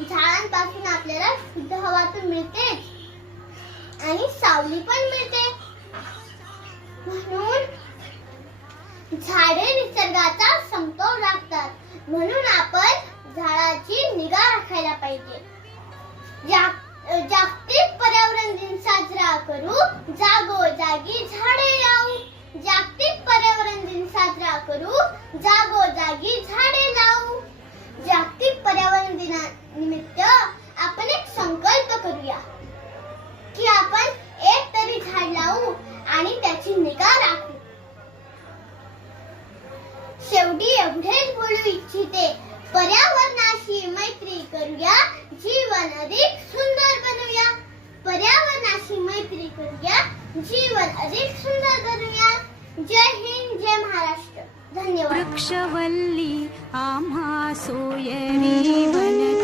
झाडांपासून आपल्याला शुद्ध हवा तर मिळते आणि सावली पण मिळते. म्हणून झाडे निसर्गाचा समतोल राखतात. म्हणून आपण झाडाची निगा राखायला पाहिजे. संकल्प करूया की आपण एक तरी झाड लावू आणि त्याची निगा राखू. शेवटी एवढेच बोलू इच्छिते पर्यावरणाशी मैत्री करूया जीवन अधिक सुंदर बनवूया पर्यावरणाशी मैत्री करूया जीवन अधिक सुंदर बनवूया जय हिंद जय महाराष्ट्र. धन्यवाद. वृक्षवल्ली आम्हा सोय